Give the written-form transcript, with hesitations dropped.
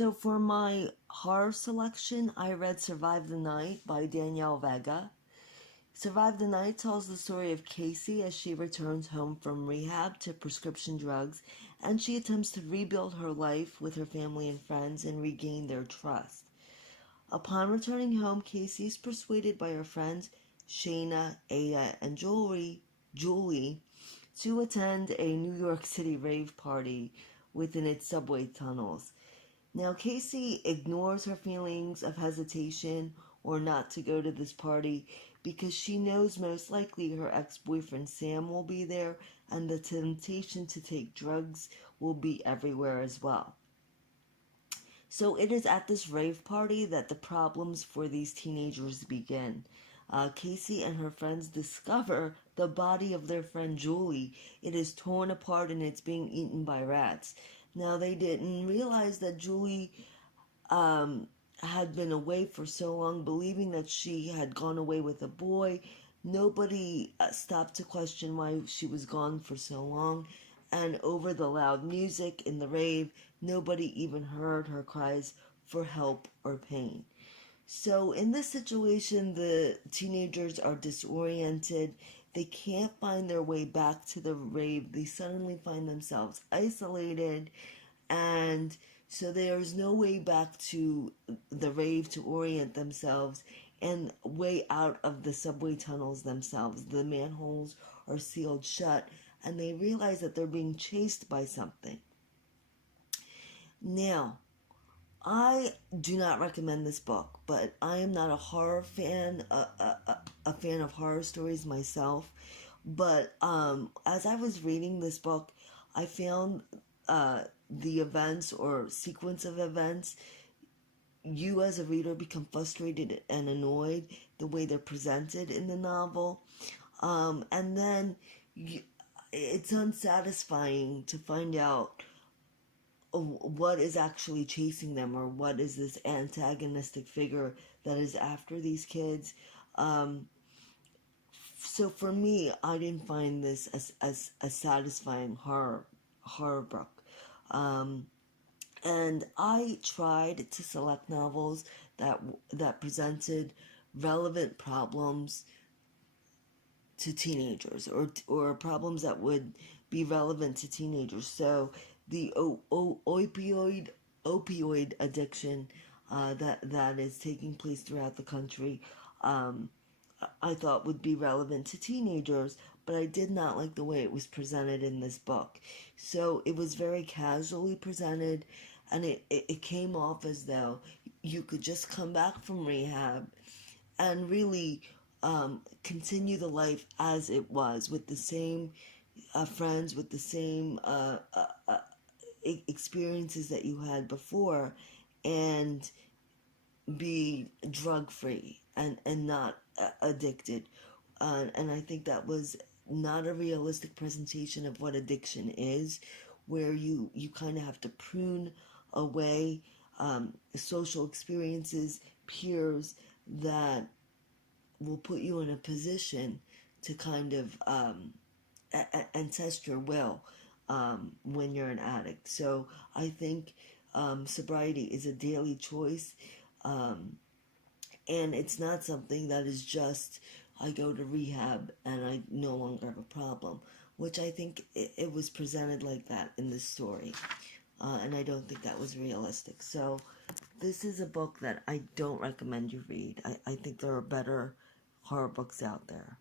So for my horror selection, I read Survive the Night by Danielle Vega. Survive the Night tells the story of Casey as she returns home from rehab to prescription drugs, and she attempts to rebuild her life with her family and friends and regain their trust. Upon returning home, Casey is persuaded by her friends Shayna, Aya, and Julie to attend a New York City rave party within its subway tunnels. Now, Casey ignores her feelings of hesitation or not to go to this party because she knows most likely her ex-boyfriend Sam will be there and the temptation to take drugs will be everywhere as well. So it is at this rave party that the problems for these teenagers begin. Casey and her friends discover the body of their friend Julie. It is torn apart and it's being eaten by rats. Now, they didn't realize that Julie had been away for so long, believing that she had gone away with a boy. Nobody stopped to question why she was gone for so long. And over the loud music in the rave, nobody even heard her cries for help or pain. So in this situation, the teenagers are disoriented. They can't find their way back to the rave. They suddenly find themselves isolated, and so there's no way back to the rave to orient themselves and way out of the subway tunnels themselves. The manholes are sealed shut, and they realize that they're being chased by something. Now, I do not recommend this book, but I am not a horror fan, a fan of horror stories myself. But as I was reading this book, I found the events or sequence of events, you as a reader become frustrated and annoyed the way they're presented in the novel. And then it's unsatisfying to find out what is actually chasing them, or what is this antagonistic figure that is after these kids. So for me, I didn't find this as a satisfying horror book. And I tried to select novels that presented relevant problems to teenagers, or problems that would be relevant to teenagers. So the opioid addiction that is taking place throughout the country, I thought would be relevant to teenagers, but I did not like the way it was presented in this book. So it was very casually presented, and it came off as though you could just come back from rehab and really continue the life as it was, with the same friends, with the same experiences that you had before, and be drug free and not addicted. And I think that was not a realistic presentation of what addiction is, where you kind of have to prune away social experiences, peers that will put you in a position to kind of and test your will when you're an addict. So I think sobriety is a daily choice, and it's not something that is just, I go to rehab and I no longer have a problem, which I think it was presented like that in this story. And I don't think that was realistic. So this is a book that I don't recommend you read. I think there are better horror books out there.